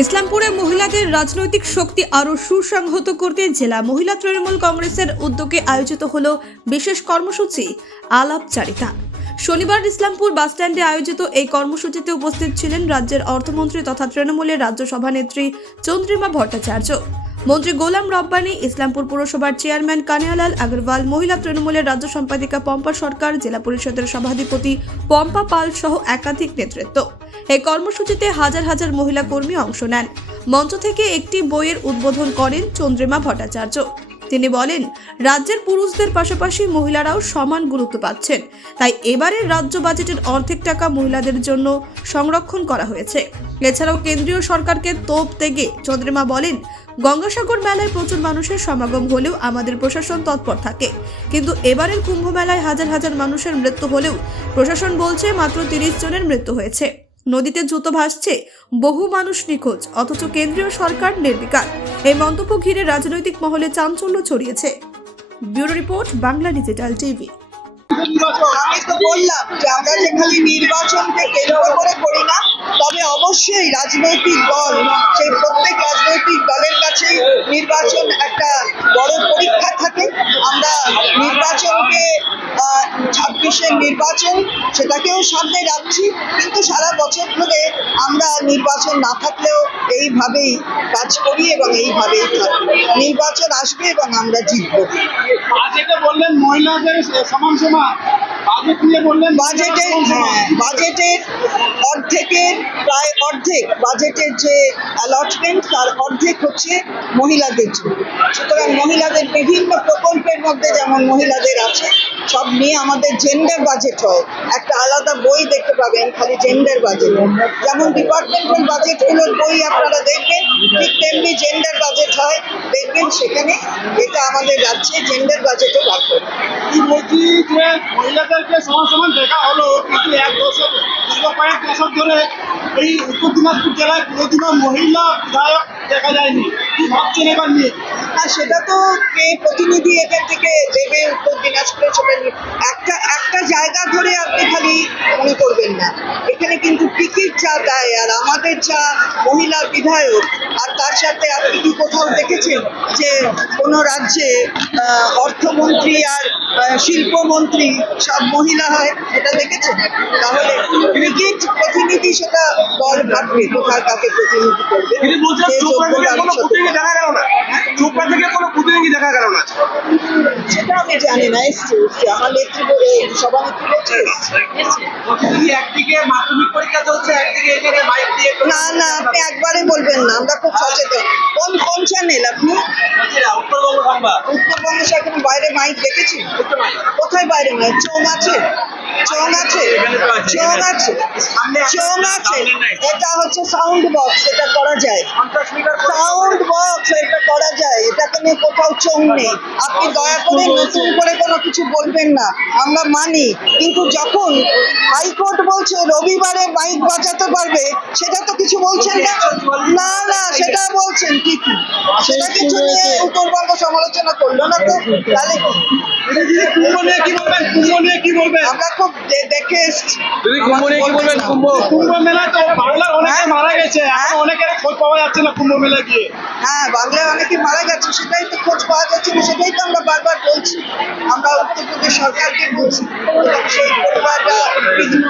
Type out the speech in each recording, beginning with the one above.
ইসলামপুরে মহিলাদের রাজনৈতিক শক্তি আরও সুসংহত করতে জেলা মহিলা তৃণমূল কংগ্রেসের উদ্যোগে আয়োজিত হল বিশেষ কর্মসূচি, আলাপচারিতা। শনিবার ইসলামপুর বাসস্ট্যান্ডে আয়োজিত এই কর্মসূচিতে উপস্থিত ছিলেন রাজ্যের অর্থমন্ত্রী তথা তৃণমূলের রাজ্য সভানেত্রী চন্দ্রিমা ভট্টাচার্য। মন্ত্রী গোলাম রব্বানি, ইসলামপুর পুরসভার চেয়ারম্যান কানিয়ালাল আগরওয়াল, মহিলা তৃণমূলের রাজ্য সম্পাদিকা পম্পা সরকার, জেলা পরিষদের সভাধিপতি পম্পা পাল সহ একাধিক নেতৃত্ব। এই কর্মসূচিতে হাজার হাজার মহিলা কর্মী অংশ নেন। মঞ্চ থেকে একটি বইয়ের উদ্বোধন করেন চন্দ্রিমা ভট্টাচার্য। তিনি বলেন, রাজ্যের পুরুষদের পাশাপাশি মহিলারাও সমান গুরুত্ব পাচ্ছেন। তাই এবারের রাজ্য বাজেটের অর্ধেক টাকা মহিলাদের জন্য সংরক্ষণ করা হয়েছে। এছাড়াও কেন্দ্রীয় সরকারকে তোপ তেগে চন্দ্রিমা বলেন, গঙ্গাসাগর মেলায় প্রচুর মানুষের সমাগম হলেও আমাদের প্রশাসন তৎপর থাকে। কিন্তু এবারের কুম্ভ মেলায় হাজার হাজার মানুষের মৃত্যু হলেও প্রশাসন বলছে মাত্র তিরিশ জনের মৃত্যু হয়েছে। নদীতে জুতো ভাসছে, বহু মানুষ নিখোঁজ, অথচ কেন্দ্রীয় সরকার নির্বিকার। এই মন্তব্য ঘিরে রাজনৈতিক মহলে চাঞ্চল্য ছড়িয়েছে। Bureau report, Bangla digital TV. আমি তো বললাম যে আমরা যে খালি নির্বাচনকে কেন্দ্র করে করি না তবে অবশ্যই রাজনৈতিক দল, সেই প্রত্যেক রাজনৈতিক দলের কাছে নির্বাচন একটা বড় পরীক্ষা থাকে। আমরা নির্বাচনকে ছাব্বিশের নির্বাচন সেটাকেও সামনে রাখছি, কিন্তু সারা বছর ধরে আমরা নির্বাচন না থাকলেও এইভাবেই কাজ করি এবং এইভাবেই থাকি। নির্বাচন আসবে এবং আমরা জিতবো। বললেন মহিলাদের সমান সমান। বাজেটের হ্যাঁ বাজেটের অর্ধেকের প্রায় অর্ধেক বাজেটের যে অ্যালটমেন্ট তার অর্ধেক হচ্ছে মহিলাদের জন্য। সুতরাং মহিলাদের বিভিন্ন প্রকল্পের মধ্যে যেমন মহিলাদের আছে সব নিয়ে আমাদের জেন্ডার বাজেট হয়। একটা আলাদা বই দেখতে পাবেন খালি জেন্ডার বাজেট যেমন ডিপার্টমেন্টাল বাজেটগুলোর বই আপনারা দেখবেন ঠিক তেমনি জেন্ডার বাজেট হয় দেখবেন সেখানে এটা আমাদের রাজ্যে জেন্ডার বাজেটও বার করে। বলছি যে মহিলাদেরকে সমান দেখা হলো, কিন্তু এক দশক দীর্ঘ কয়েক দশক ধরে এই উত্তর দিনাজপুর জেলায় কোনোদিনও মহিলা বিধায়ক দেখা যায়নি। কি ভাবছেন এবার নিয়ে? আর সেটা তো কে প্রতিনিধি এখান থেকে দেবে উত্তর দিনাজপুরে সেটা একটা একটা জায়গা ধরে আপনি খালি মনে করবেন না। এখানে কিন্তু টিকিট যা দেয় আর আমাদের যা মহিলা বিধায়ক। আর তার সাথে আপনি কি কোথাও দেখেছেন যে কোনো রাজ্যে অর্থমন্ত্রী আর শিল্পমন্ত্রী সব মহিলা হয়? এটা দেখেছেন? তাহলে টিকিট প্রতিনিধি সেটা দল ভাববে কোথায় কাকে প্রতিনিধি করবে? চোপড়া থেকে কোনো প্রতিনিধি দেখা গেল না। সেটা আমি জানি না এসছে আমার নেত্রী বলে সভানেত্রী বলছে একদিকে মাধ্যমিক এখানে না না আপনি একবারে বলবেন না আমরা খুব সচেতন। কোন কোন চ্যানেল আপনি? উত্তরবঙ্গ সেখানে বাইরে মাইক দেখেছি? কোথায় বাইরে মাইক চোং আছে? চোং আছে? চোং আছে চোং আছে? এটা হচ্ছে সাউন্ড বক্স এটা করা যায়। সাউন্ড বক্স এটা করা যায়। এটাকে নিয়ে কোথাও চোং নেই। আপনি দয়া করে নতুন করে কোনো কিছু বলবেন না। আমরা মানি কিন্তু যখন হাইকোর্ট রবিবারে বাইক বাঁচাতে পারবে সেটা তো কিছু বলছেন না? না না সেটা বলছেন ঠিকই সেটা কিছু নিয়ে উত্তরবঙ্গ সমালোচনা করল না তো? তাহলে কি? দিদি নিয়ে কি বলবেন? কুম্ভ নিয়ে কি বলবেন? আমরা খুব দেখে এসছি। কুম্ভ নিয়ে কি বলবেন? কুম্ভ? কুম্ভ মেলা তো বাংলার অনেকে মারা গেছে অনেক অনেকের খোঁজ পাওয়া যাচ্ছে না কুম্ভ মেলা গিয়ে হ্যাঁ বাংলায় অনেকে মারা গেছে সেটাই তো খোঁজ পাওয়া যাচ্ছে না সেটাই তো আমরা বারবার বলছি আমরা উত্তরপ্রদেশ সরকারকে বলছি এবং সেই পরিবাররা বিঘ্ন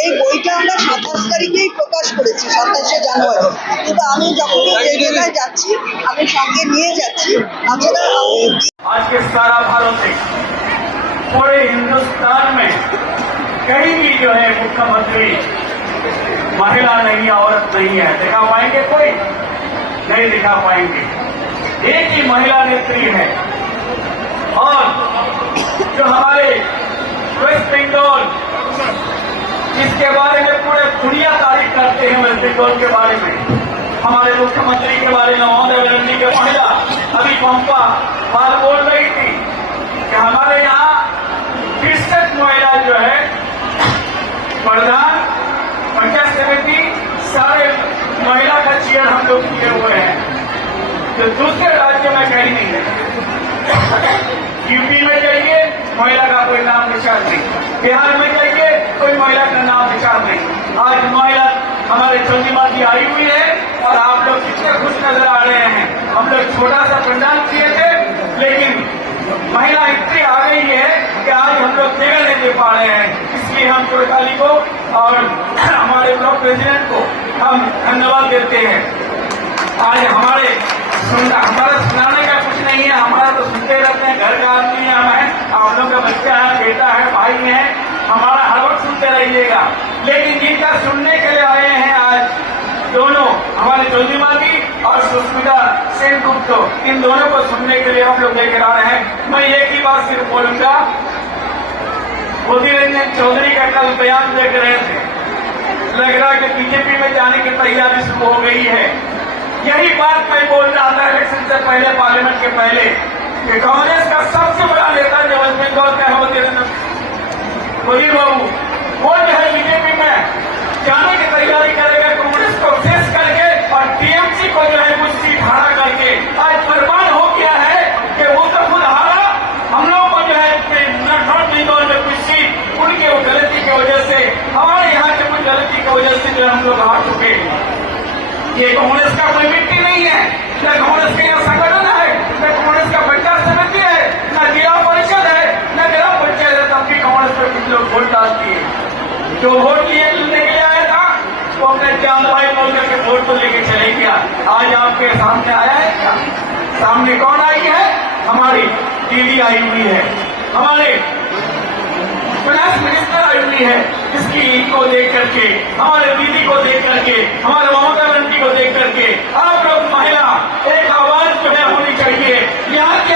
এই বইটা আমরা সাতাশ তারিখেই প্রকাশ করেছি সাতাশে জানুয়ারি কিন্তু আমি যখন যে জায়গায় যাচ্ছি আমি সঙ্গে নিয়ে যাচ্ছি তাছাড়া আমি आज के सारा भारत में पूरे हिंदुस्तान में कहीं भी जो है मुख्यमंत्री مہیلا نہیں ہے عورت نہیں ہے دکھا پائیں گے کوئی نہیں دکھا پائیں گے ایک ہی مہیلا نیتری ہے اور جو ہمارے ویسٹ بنگال اس کے بارے میں پورے دنیا تعریف کرتے ہیں ویسٹ بنگال کے بارے میں ہمارے مکھیہ منتری کے بارے میں مہودیا بنرجی کے مہیلا ابھی پمپا بات بول رہی تھی کہ ہمارے یہاں ترسٹھ مہیلا جو ہے پردھان لوگ کیے ہوئے ہیں تو دوسرے راجیہ میں کہیں نہیں ہے یو پی میں جائیے مہیلا کا کوئی نام نشان نہیں بہار میں جائیے کوئی مہیلا کا نام نشان نہیں آج مہیلا ہمارے چوندی ماتی آئی ہوئی ہے اور آپ لوگ کتنے خوش نظر آ رہے ہیں ہم لوگ چھوٹا سا پنڈال کیے تھے لیکن مہیلا اتنی آ گئی ہے کہ آج ہم لوگ جگہ نہیں دے پا رہے ہیں اس لیے ہم چوٹالی کو اور ہمارے بلاک پریزیڈنٹ کو ہم دھنیہ واد دیتے ہیں آج ہمارے ہمارا سنانے کا کچھ نہیں ہے، ہمارا تو سنتے رہتے ہیں، گھر کا آدمی ہم ہیں، آپ لوگ کا بچہ ہے، بیٹا ہے، بھائی ہے ہمارا ہر وقت سنتے رہیے گا۔ لیکن جن کا سننے کے لیے آئے ہیں آج، دونوں، ہمارے جوتی مادی اور سسمتا سین گپتو ان دونوں کو سننے کے لیے ہم لوگ لے کر آ رہے ہیں۔ میں ایک ہی بات صرف بولوں گا۔ مودی رنجن چودھری کا کل بیان دیکھ رہے تھے۔ لگ رہا کہ بی جے پی میں جانے کی تیاری شروع ہو گئی ہے۔ یہی بات میں بول رہا تھا الیکشن سے پہلے، پارلیمنٹ کے پہلے، کہ کانگریس کا سب سے بڑا نیتا جو ویسٹ بنگال کا ہے بابو وہ جو ہے بی جے پی میں، جانے کی تیاری کرے گا جو ووٹ لیے چننے کے لیے آیا تھا؟ وہ اپنے چاند بھائی بول کر کے ووٹ کو لے کے چلے گیا۔ آج آپ کے سامنے آیا ہے۔ سامنے کون آئی ہے؟ ہماری ٹی وی آئی ہوئی ہے۔ ہمارے فائنانس منسٹر آئی ہوئی ہے۔ اس کی عید کو دیکھ کر کے، ہمارے دیدی کو دیکھ کر کے، ہمارے ممتا بنتی کو دیکھ کر کے، آپ لوگ مہیلا، ایک آواز جو ہے ہونی چاہیے۔ یہاں